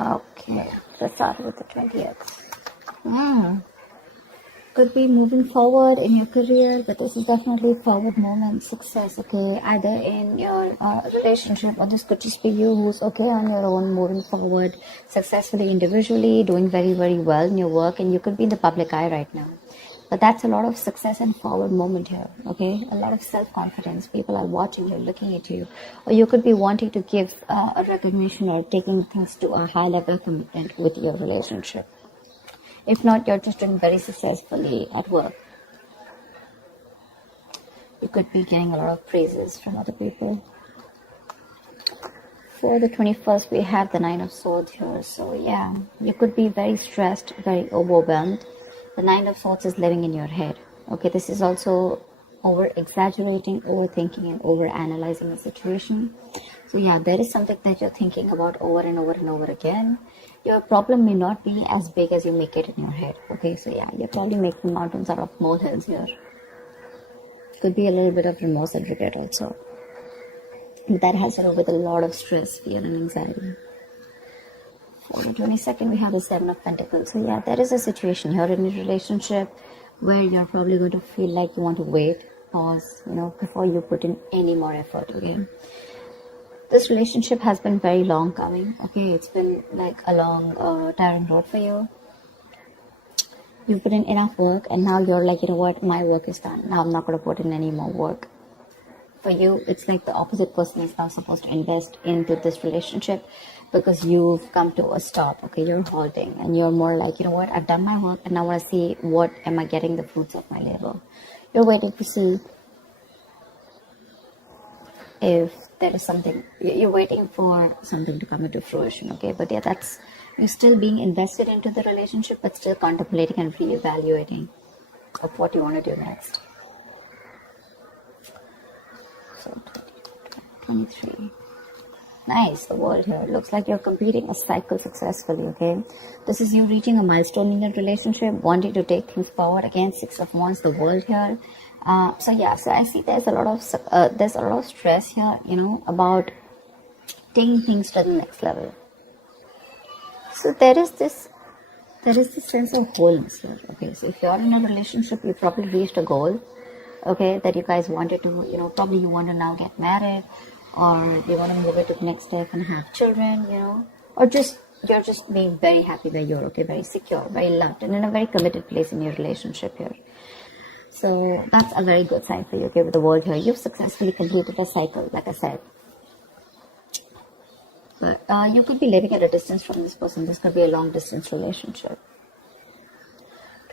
Okay, let's start with the 20th. Could be moving forward in your career, but this is definitely forward movement, success, okay, either in your relationship, or this could just be you who's okay on your own, moving forward successfully individually, doing very, very well in your work, and you could be in the public eye right now. But that's a lot of success and forward moment here, okay? A lot of self-confidence. People are watching you, looking at you. Or you could be wanting to give a recognition or taking things to a high level commitment with your relationship. If not, you're just doing very successfully at work. You could be getting a lot of praises from other people. For the 21st, we have the Nine of Swords here. So yeah, you could be very stressed, very overwhelmed. The Nine of Swords is living in your head. Okay, this is also over-exaggerating, overthinking, and over-analyzing the situation. So yeah, there is something that you're thinking about over and over and over again. Your problem may not be as big as you make it in your head. Okay, so yeah, you're probably making mountains out of molehills here. Could be a little bit of remorse and regret also. That has to do with a lot of stress, fear, and anxiety. For the 22nd, we have the Seven of Pentacles. So yeah, there is a situation here in your relationship where you're probably going to feel like you want to wait, pause, before you put in any more effort, okay? This relationship has been very long coming, okay? It's been like a long, tiring road for you. You put in enough work, and now you're like, you know what, my work is done. Now I'm not going to put in any more work. For you, it's like the opposite person is now supposed to invest into this relationship because you've come to a stop, okay? You're halting, and you're more like, you know what, I've done my work, and now I want to see what am I getting the fruits of my labor. You're waiting to see if there is something, you're waiting for something to come into fruition, okay? But yeah, you're still being invested into the relationship, but still contemplating and reevaluating of what you want to do next. So 23. Nice, the world here. Looks like you're completing a cycle successfully, okay? This is you reaching a milestone in your relationship, wanting to take things forward. Again, Six of Wands, the world here. So I see there's a lot of stress here, about taking things to the next level. So there is this sense of wholeness here, okay? So if you're in a relationship, you probably reached a goal, okay, that you guys wanted to, probably you want to now get married, or you want to move it to the next step and have children, or you're just being very happy where you're, okay, very secure, very loved, and in a very committed place in your relationship here. So that's a very good sign for you, okay, with the world here. You've successfully completed a cycle, like I said. But you could be living at a distance from this person. This could be a long distance relationship.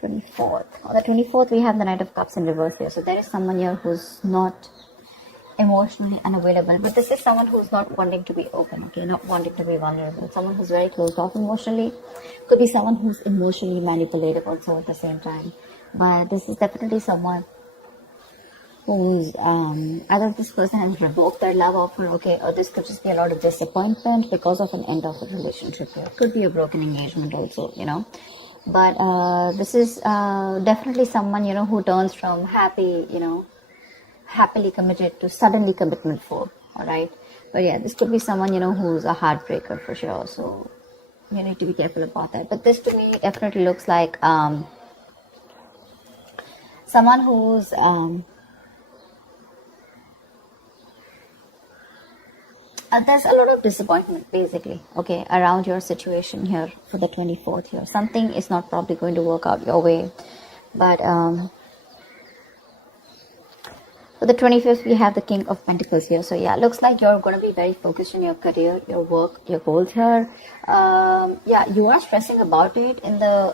24th. On the 24th, we have the Knight of Cups in reverse here. So there is someone here who's not emotionally unavailable. But this is someone who's not wanting to be open, okay, not wanting to be vulnerable. Someone who's very closed off emotionally. Could be someone who's emotionally manipulative also at the same time. But this is definitely someone who's either this person has revoked their love offer, okay, or this could just be a lot of disappointment because of an end of a relationship here. Could be a broken engagement also, But this is definitely someone, who turns from happily committed to suddenly commitment for, all right? But yeah, this could be someone, who's a heartbreaker for sure. So you need to be careful about that. But this to me definitely looks like someone who's there's a lot of disappointment basically, okay, around your situation here for the 24th here. Something is not probably going to work out your way. But for the 25th, we have the King of Pentacles here. So yeah, looks like you're going to be very focused on your career, your work, your goals here. Yeah, you are stressing about it in the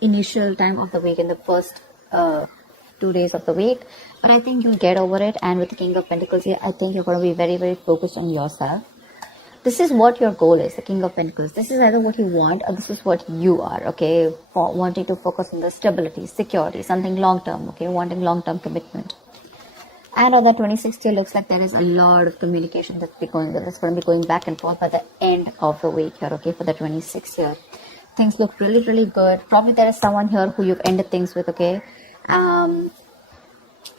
initial time of the week, in the first 2 days of the week. But I think you'll get over it. And with the King of Pentacles here, I think you're going to be very, very focused on yourself. This is what your goal is, the King of Pentacles. This is either what you want or this is what you are, okay? For wanting to focus on the stability, security, something long-term, okay? Wanting long-term commitment. And on the 26th, it looks like there is a lot of communication that's going to be going back and forth by the end of the week here, okay? For the 26th here. Things look really, really good. Probably there is someone here who you've ended things with, okay?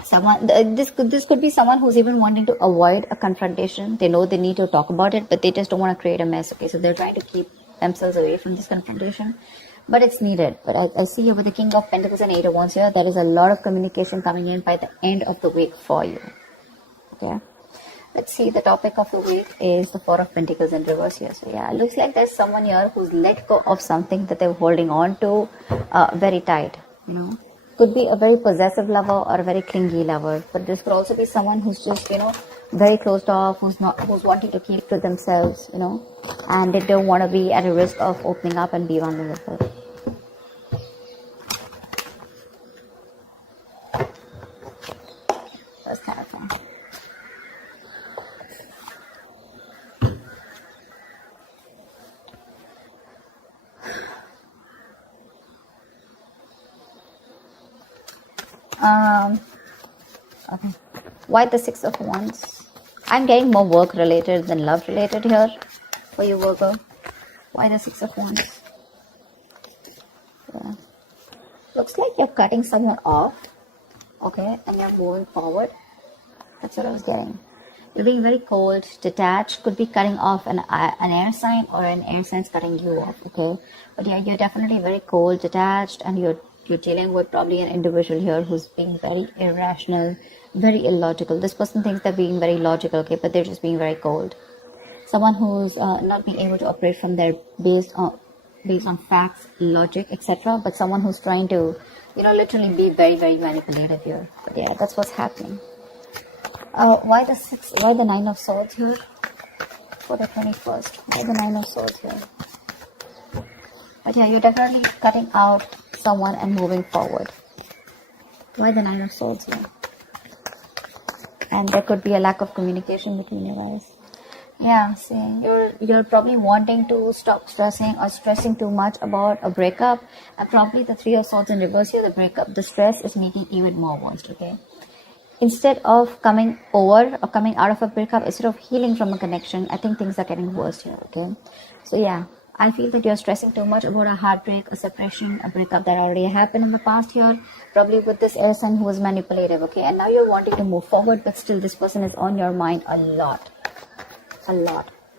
This could be someone who's even wanting to avoid a confrontation. They know they need to talk about it, but they just don't want to create a mess. Okay, so they're trying to keep themselves away from this confrontation, but it's needed. But I see here with the King of Pentacles and Eight of Wands here, there is a lot of communication coming in by the end of the week for you. Okay, let's see. The topic of the week is the Four of Pentacles in reverse here. So yeah, it looks like there's someone here who's let go of something that they're holding on to very tight. You know, could be a very possessive lover or a very clingy lover, but this could also be someone who's just, very closed off, who's wanting to keep to themselves, and they don't want to be at a risk of opening up and be vulnerable. That's kind of fun. Okay. Why the Six of Wands? I'm getting more work related than love related here for you, Virgo. Why the Six of Wands? Yeah. Looks like you're cutting someone off. Okay, and you're moving forward. That's what I was getting. You're being very cold, detached. Could be cutting off an air sign, or an air sign's cutting you off. Okay, but yeah, you're definitely very cold, detached, and you're dealing with probably an individual here who's being very irrational, very illogical. This person thinks they're being very logical, okay, but they're just being very cold. Someone who's not being able to operate from their based on facts, logic, etc. But someone who's trying to, literally be very, very manipulative here. But yeah, that's what's happening. Why the Nine of Swords here for the 21st? Why the Nine of Swords here? But yeah, you're definitely cutting out someone and moving forward. Why the Nine of Swords here? And there could be a lack of communication between you guys. Yeah, see, you're probably wanting to stop stressing or stressing too much about a breakup, and probably the Three of Swords in reverse here, the breakup, the stress is making even more worse. Okay, instead of coming over or coming out of a breakup, instead of healing from a connection, I think things are getting worse here. Okay, so yeah, I feel that you're stressing too much about a heartbreak, a separation, a breakup that already happened in the past here, probably with this air sign who was manipulative. Okay, and now you're wanting to move forward, but still this person is on your mind a lot.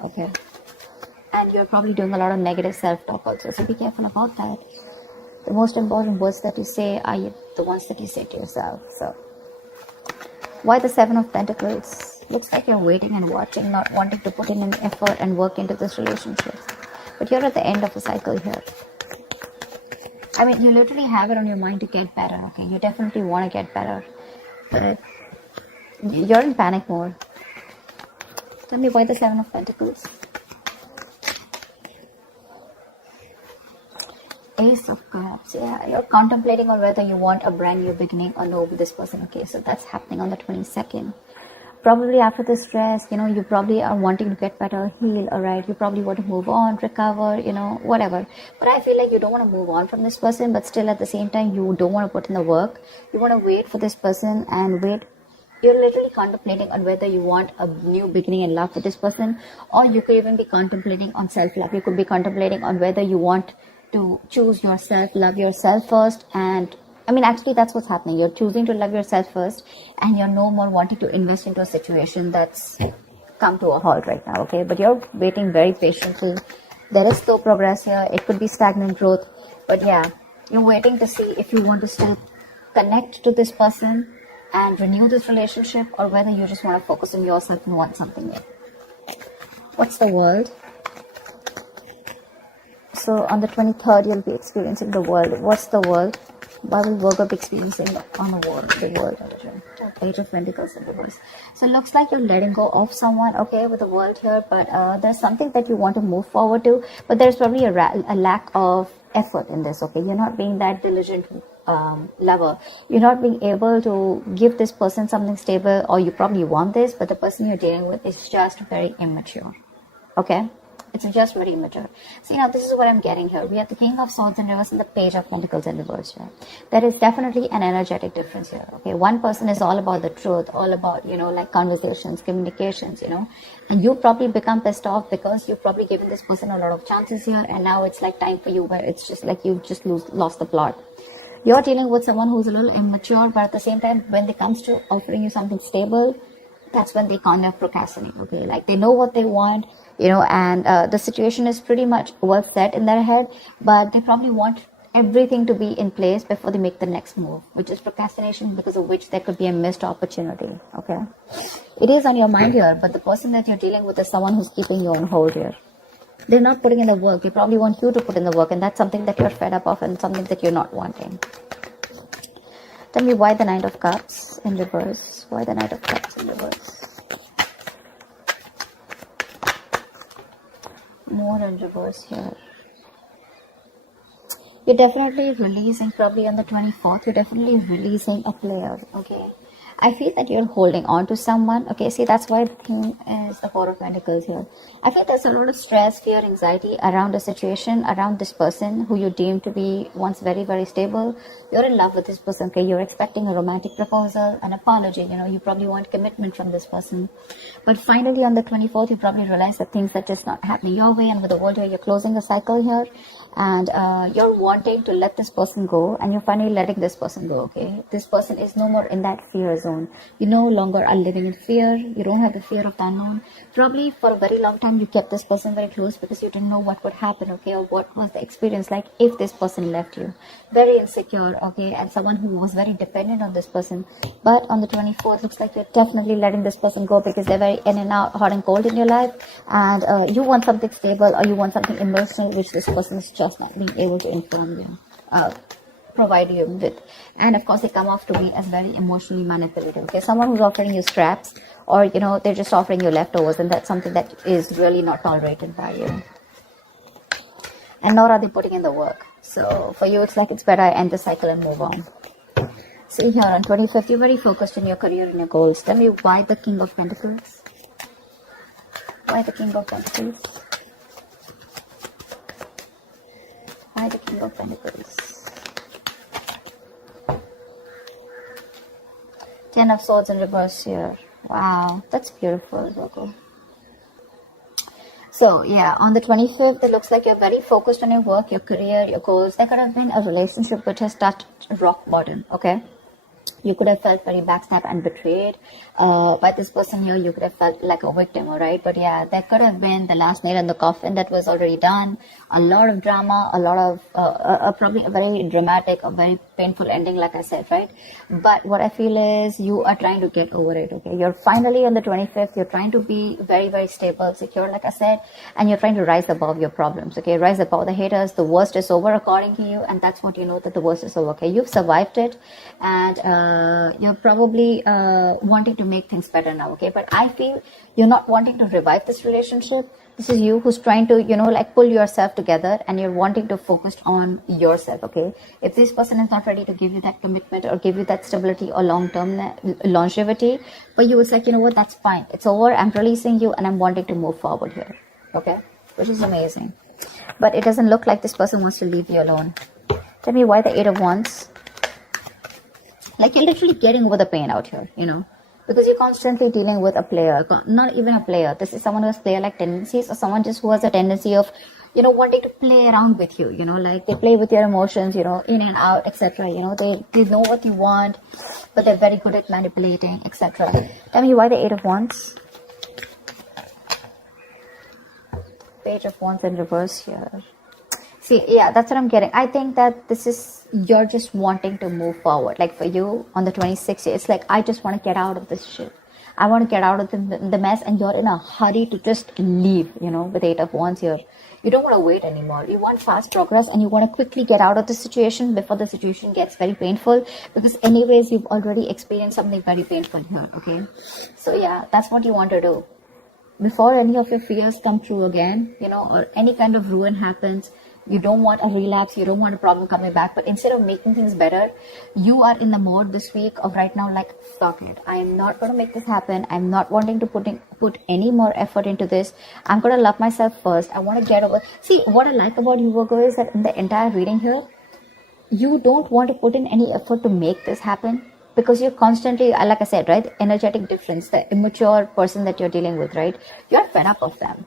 Okay, and you're probably doing a lot of negative self-talk also, so be careful about that. The most important words that you say are the ones that you say to yourself. So why the Seven of Pentacles? Looks like you're waiting and watching, not wanting to put in any effort and work into this relationship, but you're at the end of a cycle here. I mean, you literally have it on your mind to get better. Okay, you definitely want to get better, but you're in panic mode. Tell me why the Seven of Pentacles. Ace of Cups. Yeah, you're contemplating on whether you want a brand new beginning or no with this person. Okay, so that's happening on the 22nd. Probably after the stress, you probably are wanting to get better, heal, alright. You probably want to move on, recover, whatever. But I feel like you don't want to move on from this person, but still at the same time, you don't want to put in the work. You want to wait for this person and wait. You're literally contemplating on whether you want a new beginning in love with this person, or you could even be contemplating on self-love. You could be contemplating on whether you want to choose yourself, love yourself first. And I mean, actually, that's what's happening. You're choosing to love yourself first, and you're no more wanting to invest into a situation that's come to a halt right now, okay? But you're waiting very patiently. There is slow progress here. It could be stagnant growth. But yeah, you're waiting to see if you want to still connect to this person and renew this relationship, or whether you just want to focus on yourself and want something new. What's the world? So on the 23rd, you'll be experiencing the world. What's the world? Why will Virgo be experiencing on the world? Page of Pentacles in reverse. So it looks like you're letting go of someone, okay, with the world here, but there's something that you want to move forward to, but there's probably a lack of effort in this, okay? You're not being that diligent lover. You're not being able to give this person something stable, or you probably want this, but the person you're dealing with is just very immature, okay? It's just very immature. See, now this is what I'm getting here. We have the King of Swords in reverse and the Page of Pentacles in reverse here. There is definitely an energetic difference here, okay? One person is all about the truth, all about, like conversations, communications, and you probably become pissed off because you've probably given this person a lot of chances here, and now it's like time for you where it's just like you've just lost the plot. You're dealing with someone who's a little immature, but at the same time, when it comes to offering you something stable, that's when they kind of procrastinate. Okay, like they know what they want, and the situation is pretty much well set in their head, but they probably want everything to be in place before they make the next move, which is procrastination, because of which there could be a missed opportunity. Okay, it is on your mind here, but the person that you're dealing with is someone who's keeping you on hold here. They're not putting in the work. They probably want you to put in the work, and that's something that you're fed up of and something that you're not wanting. Tell me why the Knight of Cups in reverse. Why the Knight of Cups in reverse? More in reverse here. You're definitely releasing, probably on the 24th, you're definitely releasing a player, okay? I feel that you're holding on to someone. Okay, see, that's why the thing is the Four of Pentacles here. I feel there's a lot of stress, fear, anxiety around a situation, around this person who you deem to be once very, very stable. You're in love with this person, okay? You're expecting a romantic proposal, an apology, you probably want commitment from this person. But finally on the 24th, you probably realize that things are just not happening your way, and with the world here, you're closing a cycle here. And you're wanting to let this person go, and you're finally letting this person go, okay? This person is no more in that fear zone. You no longer are living in fear. You don't have the fear of the unknown. Probably for a very long time you kept this person very close because you didn't know what would happen, okay, or what was the experience like if this person left you. Very insecure, okay, and someone who was very dependent on this person. But on the 24th, looks like you're definitely letting this person go because they're very in and out, hot and cold in your life, and you want something stable, or you want something emotional, which this person is just not being able to inform you, provide you with. And of course, they come off to be as very emotionally manipulative, okay? Someone who's offering you scraps, or they're just offering you leftovers, and that's something that is really not tolerated by you, and nor are they putting in the work. So for you, it's like it's better I end the cycle and move on. See here on 25th, you're very focused on your career and your goals. Tell me why the King of Pentacles. Why the King of Pentacles? Why the King of Pentacles? Ten of Swords in reverse here. Wow, that's beautiful, Virgo. So yeah, on the 25th, it looks like you're very focused on your work, your career, your goals. There could have been a relationship which has touched rock bottom, okay? You could have felt very backstabbed and betrayed by this person here. You could have felt like a victim, all right? But yeah, there could have been the last nail in the coffin that was already done. A lot of drama, a lot of probably a very dramatic, a very painful ending, like I said, right? But what I feel is you are trying to get over it, okay? You're finally on the 25th. You're trying to be very, very stable, secure, like I said, and you're trying to rise above your problems, okay? Rise above the haters. The worst is over according to you, and that's what you know, that the worst is over, okay? You've survived it, and you're probably wanting to make things better now, okay? But I feel you're not wanting to revive this relationship. This is you who's trying to, like pull yourself together, and you're wanting to focus on yourself, okay? If this person is not ready to give you that commitment or give you that stability or long-term longevity, but you was like, you know what, that's fine. It's over. I'm releasing you, and I'm wanting to move forward here, okay? Which is amazing. But it doesn't look like this person wants to leave you alone. Tell me why the Eight of Wands. Like you're literally getting over the pain out here, because you're constantly dealing with a player, not even a player. This is someone who has player-like tendencies, or someone just who has a tendency of, wanting to play around with you, like they play with your emotions, in and out, etc. They know what you want, but they're very good at manipulating, etc. Tell me why the Eight of Wands. Page of Wands in reverse here. See, yeah, that's what I'm getting. I think that this is, you're just wanting to move forward. Like for you, on the 26th, it's like, I just want to get out of this shit. I want to get out of the mess, and you're in a hurry to just leave, with Eight of Wands here. You don't want to wait anymore. You want fast progress, and you want to quickly get out of the situation before the situation gets very painful, because anyways, you've already experienced something very painful here, okay? So yeah, that's what you want to do. Before any of your fears come true again, or any kind of ruin happens, you don't want a relapse, you don't want a problem coming back, but instead of making things better, you are in the mode this week of right now, like, fuck it, I am not going to make this happen. I'm not wanting to put any more effort into this. I'm going to love myself first. I want to get over. See, what I like about you, Virgo, is that in the entire reading here, you don't want to put in any effort to make this happen. because you're constantly, like I said, right, energetic difference, the immature person that you're dealing with, right, you're fed up of them.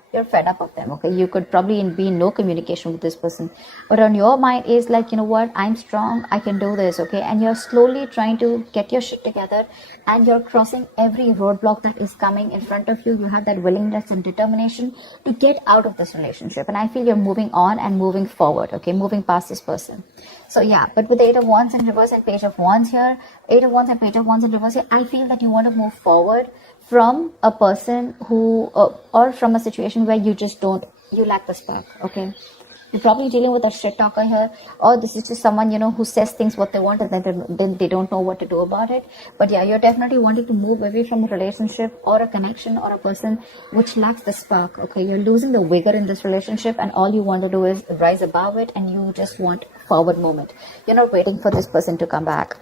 Okay, you could probably be in no communication with this person, but on your mind is like, you know what, I'm strong, I can do this. Okay, and you're slowly trying to get your shit together, and you're crossing every roadblock that is coming in front of you. You have that willingness and determination to get out of this relationship, and I feel you're moving on and moving forward. Okay, moving past this person. So yeah, but with the 8 of Wands in reverse and Page of Wands here, 8 of Wands and Page of Wands in reverse here, I feel that you want to move forward from a person who, or from a situation where you lack the spark. Okay, you're probably dealing with a shit talker here, or this is just someone, you know, who says things what they want, and then they don't know what to do about it. But yeah, you're definitely wanting to move away from a relationship or a connection or a person which lacks the spark. Okay, you're losing the vigor in this relationship, and all you want to do is rise above it, and you just want forward movement. You're not waiting for this person to come back.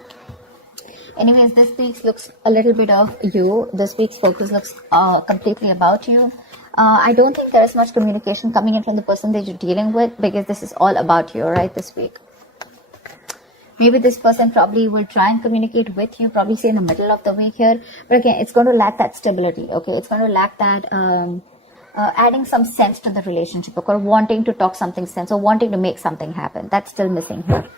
Anyways, this week's looks a little bit of you. This week's focus looks completely about you. I don't think there is much communication coming in from the person that you're dealing with, because this is all about you, right, this week. Maybe this person probably will try and communicate with you, probably say in the middle of the week here. But again, it's going to lack that stability, okay? It's going to lack that adding some sense to the relationship, or wanting to talk something sense, or wanting to make something happen. That's still missing here.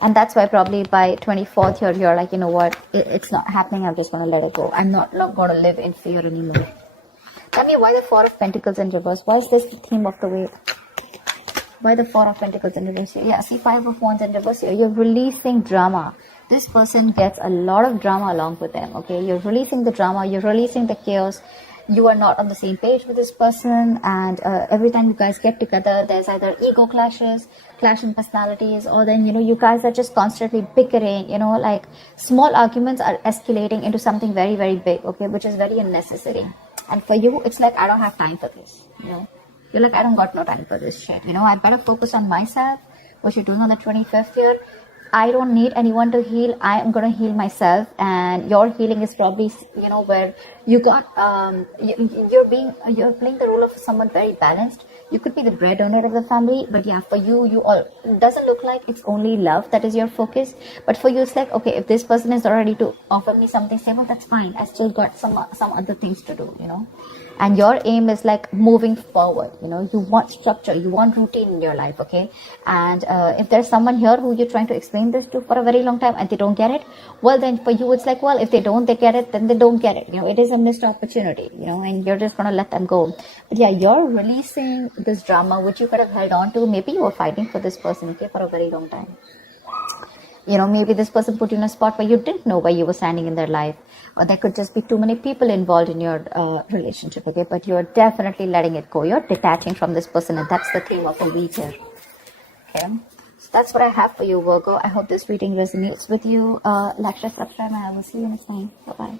And that's why probably by 24th here, you're like, you know what, it's not happening. I'm just going to let it go. I'm not going to live in fear anymore. Tell me, why the Four of Pentacles in reverse? Why is this the theme of the week? Why the Four of Pentacles in reverse here? Yeah, see, Five of Wands in reverse here. You're releasing drama. This person gets a lot of drama along with them, okay? You're releasing the drama. You're releasing the chaos. You are not on the same page with this person, and every time you guys get together, there's either ego clashes, clash in personalities, or then, you know, you guys are just constantly bickering, you know, like small arguments are escalating into something very, very big, okay, which is very unnecessary. And for you, it's like, I don't have time for this, you know. You're like, I don't got no time for this shit, you know. I better focus on myself. What you're doing on the 25th here, I don't need anyone to heal. I am going to heal myself. And your healing is probably, you know, where you got, you're playing the role of someone very balanced. You could be the breadwinner of the family, but yeah, for you, it doesn't look like it's only love that is your focus. But for you, it's like, okay, if this person is not ready to offer me something stable, that's fine. I still got some other things to do, you know. And your aim is like moving forward, you know. You want structure, you want routine in your life, okay? And if there's someone here who you're trying to explain this to for a very long time and they don't get it, well, then for you, it's like, well, if they get it, then they don't get it, you know. It is a missed opportunity, you know, and you're just going to let them go. But yeah, you're releasing this drama which you could have held on to. Maybe you were fighting for this person, okay, for a very long time. You know, maybe this person put you in a spot where you didn't know where you were standing in their life, or there could just be too many people involved in your relationship, okay? But you're definitely letting it go. You're detaching from this person, and that's the theme of the week here, okay? So that's what I have for you, Virgo. I hope this reading resonates with you. Like, share, subscribe, and I will see you next time. Bye-bye.